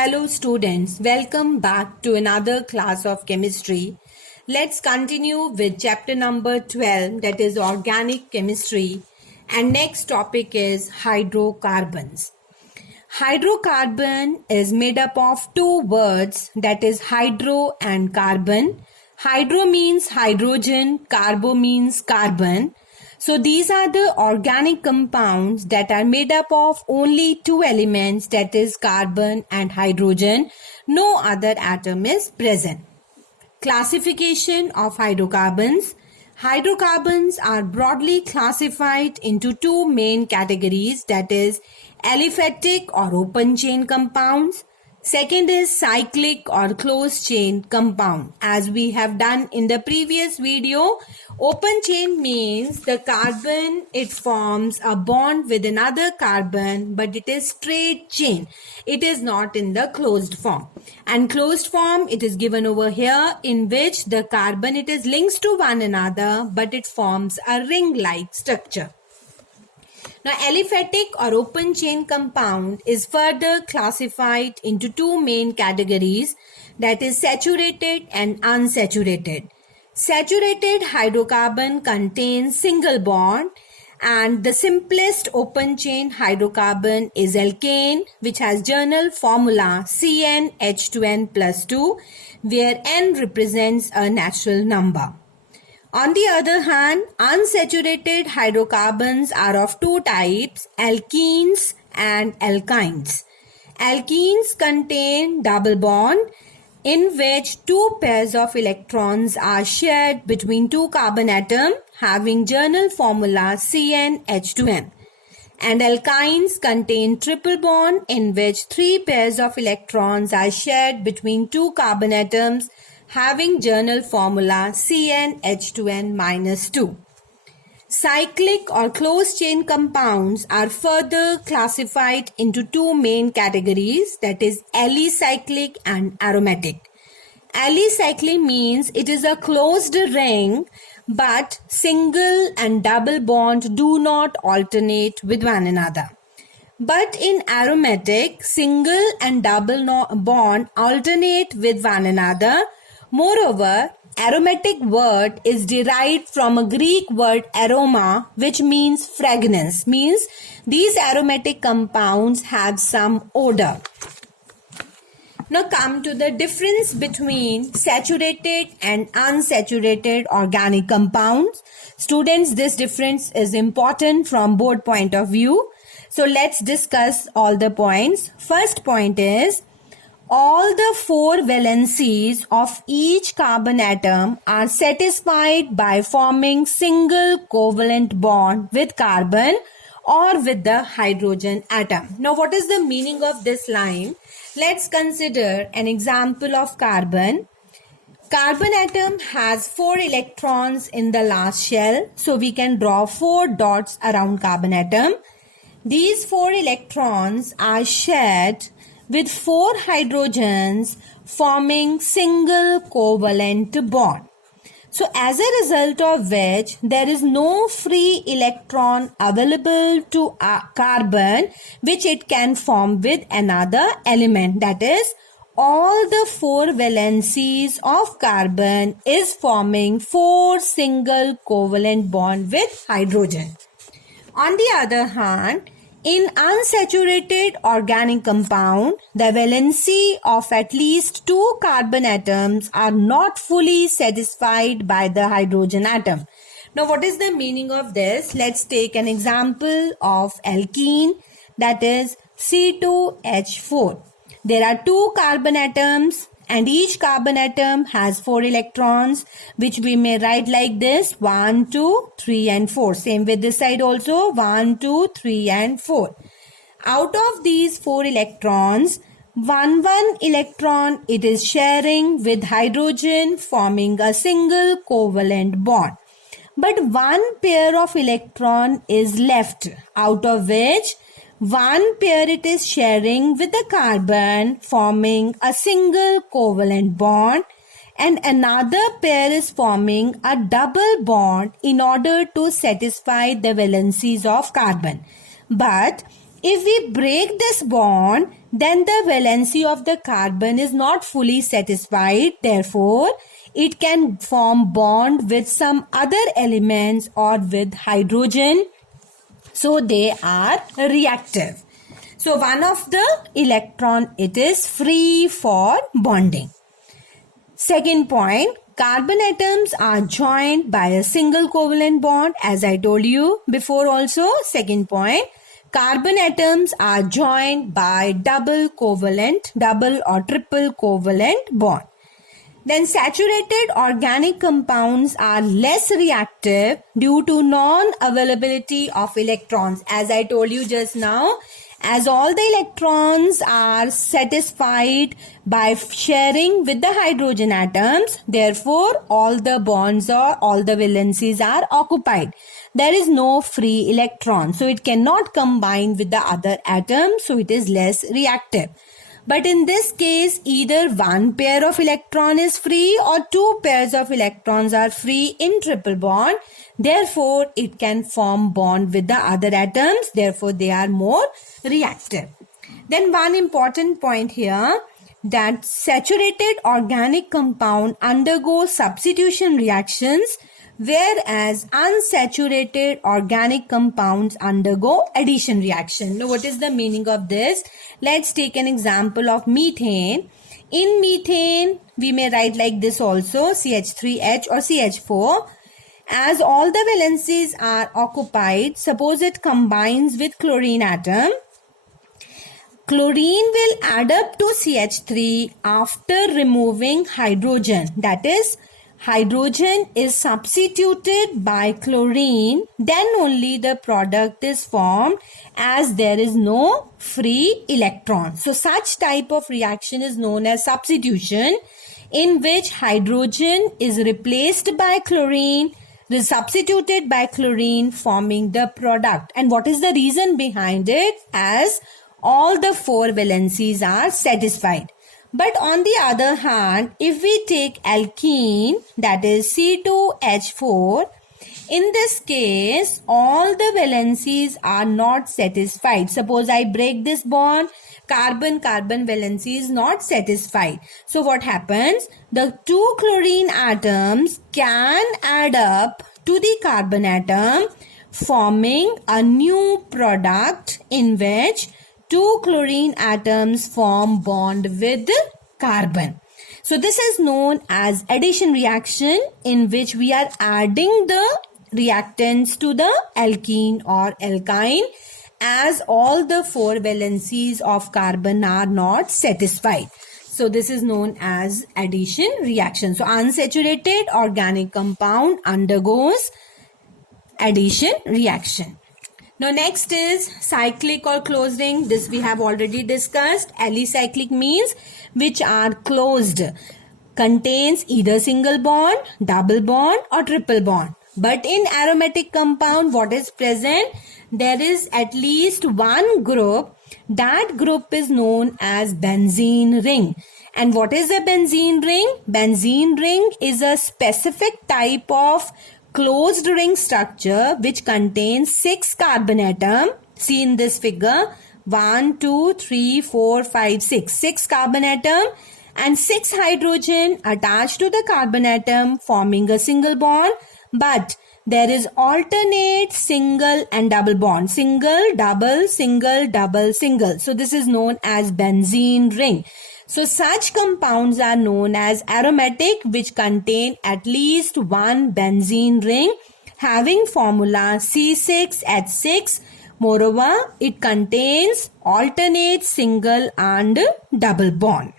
Hello students, welcome back to another class of chemistry. Let's continue with chapter number 12, that is organic chemistry, and next topic is hydrocarbons. Hydrocarbon is made up of two words, that is hydro and carbon. Hydro means hydrogen, carbo means carbon. So these are the organic compounds that are made up of only two elements, that is carbon and hydrogen. No other atom is present. Classification of hydrocarbons. Hydrocarbons are broadly classified into two main categories, that is aliphatic or open chain compounds. Second is cyclic or closed chain compound. As we have done in the previous video, open chain means the carbon, it forms a bond with another carbon, but it is straight chain. It is not in the closed form. And closed form, it is given over here, in which the carbon, it is links to one another, but it forms a ring-like structure. Now, aliphatic or open chain compound is further classified into two main categories, that is saturated and unsaturated. Saturated hydrocarbon contains single bond, and the simplest open chain hydrocarbon is alkane, which has journal formula CnH2n plus 2, where N represents a natural number. On the other hand, unsaturated hydrocarbons are of two types, alkenes and alkynes. Alkenes contain double bond in which two pairs of electrons are shared between two carbon atoms having journal formula CnH2n. And alkynes contain triple bond in which three pairs of electrons are shared between two carbon atoms having journal formula CnH2n minus 2. Cyclic or closed chain compounds are further classified into two main categories, that is alicyclic and aromatic. Alicyclic means it is a closed ring, but single and double bond do not alternate with one another. But in aromatic, single and double bond alternate with one another. Moreover, aromatic word is derived from a Greek word aroma, which means fragrance, means these aromatic compounds have some odor. Now come to the difference between saturated and unsaturated organic compounds. Students, this difference is important from both point of view. So let's discuss all the points. First point is, all the four valencies of each carbon atom are satisfied by forming single covalent bond with carbon or with the hydrogen atom. Now, what is the meaning of this line? Let's consider an example of carbon. Carbon atom has 4 electrons in the last shell. So, we can draw 4 dots around carbon atom. These 4 electrons are shared with 4 hydrogens forming single covalent bond. So as a result of which there is no free electron available to carbon which it can form with another element. That is, all the 4 valencies of carbon is forming 4 single covalent bond with hydrogen. On the other hand, in unsaturated organic compound, the valency of at least 2 carbon atoms are not fully satisfied by the hydrogen atom. Now, what is the meaning of this? Let's take an example of alkene, that is C2H4. There are 2 carbon atoms and each carbon atom has 4 electrons, which we may write like this: 1, 2, 3 and 4. Same with this side also: 1, 2, 3 and 4. Out of these 4 electrons, one electron it is sharing with hydrogen, forming a single covalent bond. But one pair of electron is left, out of which one pair it is sharing with the carbon, forming a single covalent bond, and another pair is forming a double bond in order to satisfy the valencies of carbon. But if we break this bond, then the valency of the carbon is not fully satisfied. Therefore, it can form bond with some other elements or with hydrogen. So they are reactive. So one of the electron, it is free for bonding. Second point, carbon atoms are joined by a single covalent bond, as I told you before also. Second point, carbon atoms are joined by double or triple covalent bond. Then saturated organic compounds are less reactive due to non-availability of electrons. As I told you just now, as all the electrons are satisfied by sharing with the hydrogen atoms, therefore all the bonds or all the valencies are occupied. There is no free electron, so it cannot combine with the other atom, so it is less reactive. But in this case, either one pair of electron is free or two pairs of electrons are free in triple bond. Therefore, it can form bond with the other atoms. Therefore, they are more reactive. Then one important point here, that saturated organic compound undergo substitution reactions, whereas unsaturated organic compounds undergo addition reaction. Now, what is the meaning of this? Let's take an example of methane. In methane, we may write like this also, CH3H or CH4. As all the valencies are occupied, suppose it combines with chlorine atom. Chlorine will add up to CH3 after removing hydrogen. That is, hydrogen is substituted by chlorine, then only the product is formed, as there is no free electron. So such type of reaction is known as substitution, in which hydrogen is replaced by chlorine, is substituted by chlorine, forming the product. And what is the reason behind it? As all the four valencies are satisfied. But on the other hand, if we take alkene, that is C2H4, in this case, all the valencies are not satisfied. Suppose I break this bond, carbon-carbon valency is not satisfied. So what happens? The two chlorine atoms can add up to the carbon atom, forming a new product in which two chlorine atoms form bond with carbon. So this is known as addition reaction, in which we are adding the reactants to the alkene or alkyne, as all the four valencies of carbon are not satisfied. So this is known as addition reaction. So unsaturated organic compound undergoes addition reaction. Now next is cyclic or closed ring. This we have already discussed. Alicyclic means which are closed, contains either single bond, double bond or triple bond. But in aromatic compound, what is present? There is at least one group. That group is known as benzene ring. And what is a benzene ring? Benzene ring is a specific type of closed ring structure which contains 6 carbon atoms. See in this figure, 1, 2, 3, 4, 5, 6. 6 carbon atoms and 6 hydrogen attached to the carbon atom, forming a single bond. But there is alternate single and double bond. Single, double, single, double, single. So this is known as benzene ring. So such compounds are known as aromatic, which contain at least one benzene ring having formula C6H6. Moreover, it contains alternate single and double bond.